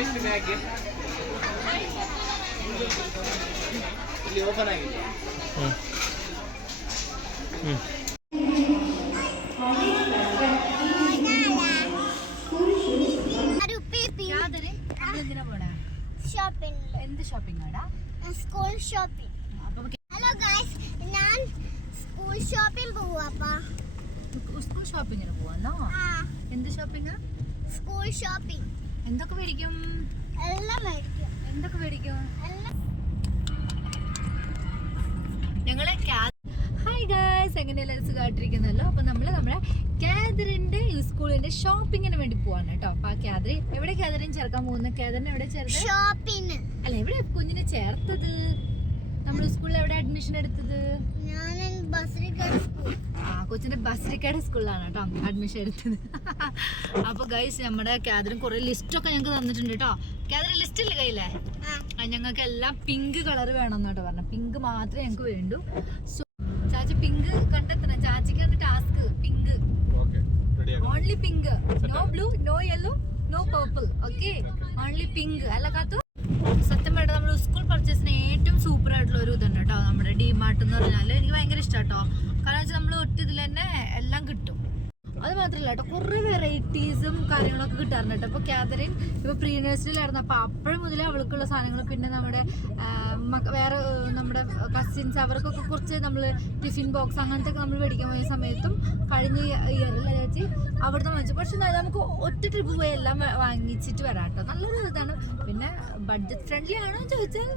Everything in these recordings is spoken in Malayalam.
ಓಪನ್ ಆಗಿದೆ. എന്ത് ഷോപ്പിംഗ് ആടാ? School shopping. ഹലോ ഗൈസ്, ഞാൻ സ്കൂൾ ഷോപ്പിംഗ് പോവാ. സ്കൂൾ ഷോപ്പിങ്ങിന് പോവാന്നോ? എന്ത് ഷോപ്പിംഗ്? School shopping. എന്തൊക്കെ മേടിക്കും? എല്ലാം മേടിക്കും. എന്തൊക്കെ മേടിക്കും? ഞങ്ങളെ ഹായ് ഗൈസ്, എങ്ങനെയല്ല സുഖമായിട്ടിരിക്കുന്നല്ലോ. അപ്പൊ നമ്മള് നമ്മുടെ കാതറിന്റെ സ്കൂളിന്റെ ഷോപ്പിങ്ങിന് വേണ്ടി പോവാണ് കേട്ടോ. അപ്പൊ ആ കാതറി എവിടെ കാതറിൻ ചേർക്കാൻ പോകുന്നത്? കാതറിന് എവിടെ ചേർത്തത്? ഷോപ്പിംഗ് അല്ല, എവിടെ കുഞ്ഞിനെ ചേർത്തത്? നമ്മൾ സ്കൂളിൽ എവിടെ അഡ്മിഷൻ എടുത്തത്? കൊച്ചിന്റെ ബസ്രിക്കയുടെ സ്കൂളിലാണ് കേട്ടോ അഡ്മിഷൻ എടുത്തത്. അപ്പൊ ഗൈസ്, നമ്മുടെ കാതറിൻ കുറെ ലിസ്റ്റൊക്കെ ഞങ്ങൾക്ക് തന്നിട്ടുണ്ട് കേട്ടോ. കാതറിൻ ലിസ്റ്റ് ഇല്ലേ കയ്യില്ലേ? ഞങ്ങൾക്ക് എല്ലാം പിങ്ക് കളർ വേണമെന്ന് കേട്ടോ പറഞ്ഞു. പിങ്ക് മാത്രമേ ഞങ്ങൾക്ക് വേണ്ടൂ. സോ ചാച്ചി പിങ്ക് കണ്ടെത്തണം. ചാച്ചിക്കാണ് task. Pink, only pink. No blue, no yellow, no purple. Okay, only pink. അല്ല കാത്തു, സത്യം പറഞ്ഞാൽ നമ്മൾ സ്കൂൾ പർച്ചേസിന് ഏറ്റവും സൂപ്പർ ആയിട്ടുള്ള ഒരു ഇതുണ്ട് കേട്ടോ നമ്മുടെ ഡിമാർട്ട് എന്ന് പറഞ്ഞാൽ. എനിക്ക് ഭയങ്കര ഇഷ്ടം കേട്ടോ. കാരണം വെച്ചാൽ നമ്മൾ ഒറ്റ ഇതിൽ തന്നെ എല്ലാം കിട്ടും. അത് മാത്രമല്ല കേട്ടോ, കുറേ വെറൈറ്റീസും കാര്യങ്ങളൊക്കെ കിട്ടാറുണ്ട് കേട്ടോ. അപ്പോൾ കാതറിൻ ഇപ്പോൾ പ്രീ നഴ്സറിയിലായിരുന്നു. അപ്പോൾ അപ്പോഴും മുതലേ അവൾക്കുള്ള സാധനങ്ങൾ, പിന്നെ നമ്മുടെ വേറെ നമ്മുടെ കസിൻസ് അവർക്കൊക്കെ കുറച്ച് നമ്മൾ ടിഫിൻ ബോക്സ് അങ്ങനത്തെ ഒക്കെ നമ്മൾ മേടിക്കാൻ പോയ സമയത്തും കഴിഞ്ഞ ഇയറിൽ ചേച്ചി അവിടുന്ന് വാങ്ങിച്ചു. പക്ഷെ നമുക്ക് ഒറ്റ ട്രിപ്പ് പോയി എല്ലാം വാങ്ങിച്ചിട്ട് വരാം കേട്ടോ. നല്ലൊരു ഇതാണ്. പിന്നെ ബഡ്ജറ്റ് ഫ്രണ്ട്ലി ആണോ ചോദിച്ചാൽ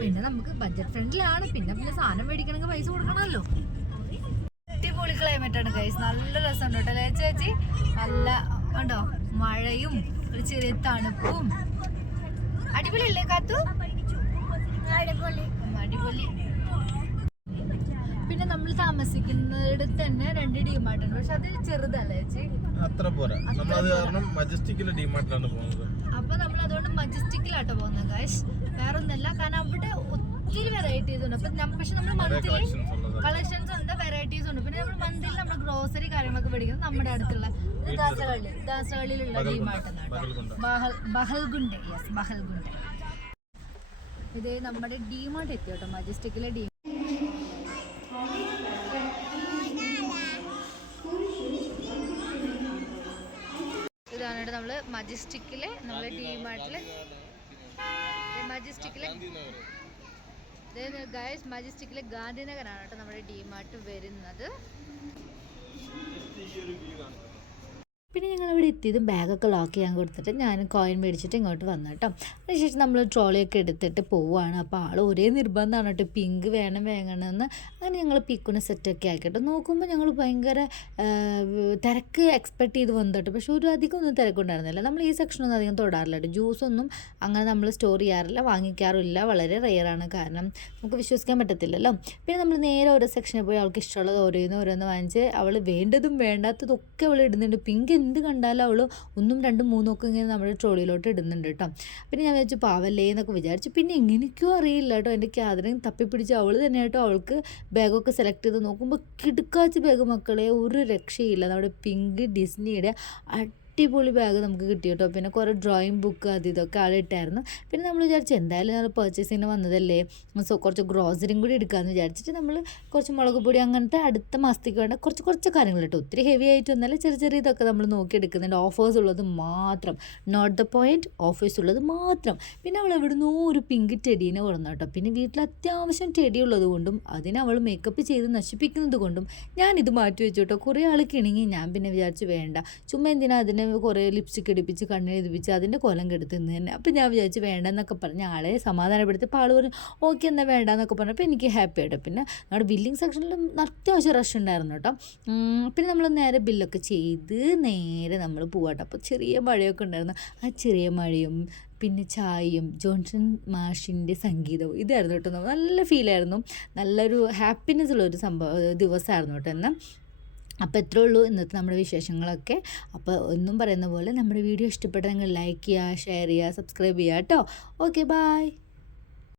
പിന്നെ നമുക്ക് ബഡ്ജറ്റ് ഫ്രണ്ട്ലി ആണ്. പിന്നെ സാധനം മേടിക്കണമെങ്കിൽ പൈസ കൊടുക്കണമല്ലോ. അടിപൊളി ക്ലൈമറ്റ് ആണ് ഗൈസ്. നല്ല രസമുണ്ട് കേട്ടോ അല്ലേ ചേച്ചി? നല്ല ഉണ്ടോ, മഴയും ഒരു ചെറിയ തണുപ്പും. അടിപൊളിയല്ലേ കാത്തു? അടിപൊളി. പിന്നെ നമ്മൾ താമസിക്കുന്നിടത്ത് തന്നെ 2 ഡിമാർട്ട് ഉണ്ട്. പക്ഷെ അത് ചെറുതല്ലേ ചേച്ചി? അത്ര പോരാ. നമ്മൾ അത് കാരണം മജസ്റ്റിക്കിലെ ഡിമാർട്ടിലാണ് പോകുന്നത്. അപ്പൊ നമ്മൾ അതുകൊണ്ട് മജസ്റ്റിക്കിലാട്ടോ പോകുന്നത് ഗൈസ്. വേറെ ഒന്നല്ല, കാരണം അവിടെ ഒത്തിരി വെറൈറ്റീസ് ഉണ്ട്. അപ്പൊ പക്ഷെ നമ്മൾ മന്ത്ലി കളക്ഷൻസ് ഉണ്ട്, വെറൈറ്റീസ് ഉണ്ട്. പിന്നെ നമ്മൾ മന്ത്ലി നമ്മൾ ഗ്രോസറി കാര്യങ്ങളൊക്കെ മേടിക്കുന്നത് നമ്മുടെ അടുത്തുള്ള ദാസകളിലുള്ള ഡിമാർട്ട്. ബഹൽഗുണ്ട്. യെസ്, ബഹൽഗുണ്ട്. ഇത് നമ്മുടെ ഡിമാർട്ട് എത്തി കേട്ടോ, മജസ്റ്റിക്കിലെ ഡി. ഇതാണ് നമ്മള് മജസ്റ്റിക്കിലെ നമ്മളെ ഡിമാർട്ടില് ഗൈസ്, മജസ്റ്റിക്കിലെ ഗാന്ധിനഗറാണ് കേട്ടോ നമ്മുടെ ഡിമാർട്ട് വരുന്നത്. പിന്നെ ഞങ്ങൾ അവിടെ എത്തിയതും ബാഗൊക്കെ ലോക്ക് ചെയ്യാൻ കൊടുത്തിട്ട് ഞാൻ കോയിൻ മേടിച്ചിട്ട് ഇങ്ങോട്ട് വന്നു കേട്ടോ. അതിനുശേഷം നമ്മൾ ട്രോളിയൊക്കെ എടുത്തിട്ട് പോവുകയാണ്. അപ്പോൾ ആൾ ഒരേ നിർബന്ധമാണ് കേട്ടോ, പിങ്ക് വേണമെന്ന്. അങ്ങനെ ഞങ്ങൾ പിക്കിന് സെറ്റൊക്കെ ആക്കിയിട്ട് നോക്കുമ്പോൾ ഞങ്ങൾ ഭയങ്കര തിരക്ക് എക്സ്പെക്ട് ചെയ്ത് വന്നു കേട്ടോ. പക്ഷേ ഒരു അധികം ഒന്നും തിരക്കുണ്ടായിരുന്നില്ല. നമ്മൾ ഈ സെക്ഷനൊന്നും അധികം തൊടാറില്ല കേട്ടോ. ജ്യൂസൊന്നും അങ്ങനെ നമ്മൾ സ്റ്റോർ ചെയ്യാറില്ല, വാങ്ങിക്കാറില്ല. വളരെ റെയറാണ്, കാരണം നമുക്ക് വിശ്വസിക്കാൻ പറ്റത്തില്ലല്ലോ. പിന്നെ നമ്മൾ നേരെ ഓരോ സെക്ഷനിൽ പോയി അവൾക്ക് ഇഷ്ടമുള്ളത് ഓരോന്ന് വാങ്ങിച്ച് അവൾ വേണ്ടതും വേണ്ടാത്തതൊക്കെ അവൾ ഇടുന്നുണ്ട്. പിങ്ക് എന്ത് കണ്ടാലും അവൾ 1, 2, 3 ഒക്കെ ഇങ്ങനെ നമ്മുടെ ട്രോളിയിലോട്ട് ഇടുന്നുണ്ട് കേട്ടോ. പിന്നെ ഞാൻ വിചാരിച്ചു പാവല്ലേ എന്നൊക്കെ വിചാരിച്ചു. പിന്നെ എങ്ങനെയൊക്കെയോ അറിയില്ല കേട്ടോ, എൻ്റെ കാതറിൻ തപ്പിപ്പിടിച്ച് അവൾ തന്നെ കേട്ടോ അവൾക്ക് ബാഗൊക്കെ സെലക്ട് ചെയ്ത് നോക്കുമ്പോൾ കിടുക്കാച്ച് ബാഗ് മക്കളെ, ഒരു രക്ഷയില്ല. നമ്മുടെ പിങ്ക് ഡിസ്നിയുടെ അടിപൊളി ബാഗ് നമുക്ക് കിട്ടി കേട്ടോ. പിന്നെ കുറേ ഡ്രോയിങ് ബുക്ക് അത് ഇതൊക്കെ ആളിട്ടായിരുന്നു. പിന്നെ നമ്മൾ വിചാരിച്ചു എന്തായാലും നമ്മൾ പർച്ചേസിന് വന്നതല്ലേ, സോ കുറച്ച് ഗ്രോസറിയും കൂടി എടുക്കാമെന്ന് വിചാരിച്ചിട്ട് നമ്മൾ കുറച്ച് മുളക് പൊടി അങ്ങനത്തെ അടുത്ത മാസത്തേക്ക് വേണ്ട കുറച്ച് കാര്യങ്ങൾ കേട്ടോ. ഒത്തിരി ഹെവി ആയിട്ടൊന്നല്ല, ചെറിയ ഇതൊക്കെ നമ്മൾ നോക്കി എടുക്കുന്നുണ്ട്. ഓഫേഴ്സ് ഉള്ളത് മാത്രം, നോട്ട് ദ പോയിൻറ്റ്, ഓഫേഴ്സ് ഉള്ളത് മാത്രം. പിന്നെ അവൾ എവിടുന്നോ ഒരു പിങ്ക് ടെഡീനെ കൊടുന്നു കേട്ടോ. പിന്നെ വീട്ടിൽ അത്യാവശ്യം ടെഡി ഉള്ളത് കൊണ്ടും അതിനെ അവൾ മേക്കപ്പ് ചെയ്ത് നശിപ്പിക്കുന്നത് കൊണ്ടും ഞാനിത് മാറ്റി വെച്ചു കേട്ടോ. കുറേ ആൾ കിണങ്ങി. ഞാൻ പിന്നെ വിചാരിച്ചു വേണ്ട, ചുമ്മാ എന്തിനാ അതിനെ കുറേ ലിപ്സ്റ്റിക് ഇടിപ്പിച്ച് കണ്ണിൽ ഇടിപ്പിച്ച് അതിൻ്റെ കൊലം കെടുത്തുനിന്ന് തന്നെ. അപ്പം ഞാൻ വിചാരിച്ചു വേണ്ടെന്നൊക്കെ പറഞ്ഞ് ആളെ സമാധാനപ്പെടുത്തിയപ്പോൾ ആൾ പറഞ്ഞു ഓക്കെ എന്നാൽ വേണ്ടെന്നൊക്കെ പറഞ്ഞപ്പോൾ എനിക്ക് ഹാപ്പി ആയിട്ട്. പിന്നെ നമ്മുടെ ബില്ലിംഗ് സെക്ഷനിൽ അത്യാവശ്യം റഷ് ഉണ്ടായിരുന്നു കേട്ടോ. പിന്നെ നമ്മൾ നേരെ ബില്ലൊക്കെ ചെയ്ത് നേരെ നമ്മൾ പോവാട്ടോ. അപ്പോൾ ചെറിയ മഴയൊക്കെ ഉണ്ടായിരുന്നു. ആ ചെറിയ മഴയും പിന്നെ ചായയും ജോൺസൺ മാഷിൻ്റെ സംഗീതവും ഇതായിരുന്നു കേട്ടോ. നല്ല ഫീലായിരുന്നു, നല്ലൊരു ഹാപ്പിനെസ് ഉള്ളൊരു ദിവസമായിരുന്നു കേട്ടോ എന്ന്. അപ്പോൾ എത്രയേ ഉള്ളൂ ഇന്നത്തെ നമ്മുടെ വിശേഷങ്ങളൊക്കെ. അപ്പോൾ ഒന്നും പറയുന്ന പോലെ നമ്മുടെ വീഡിയോ ഇഷ്ടപ്പെട്ടെങ്കിൽ ലൈക്ക് ചെയ്യുക, ഷെയർ ചെയ്യുക, സബ്സ്ക്രൈബ് ചെയ്യുക കേട്ടോ. Okay, by.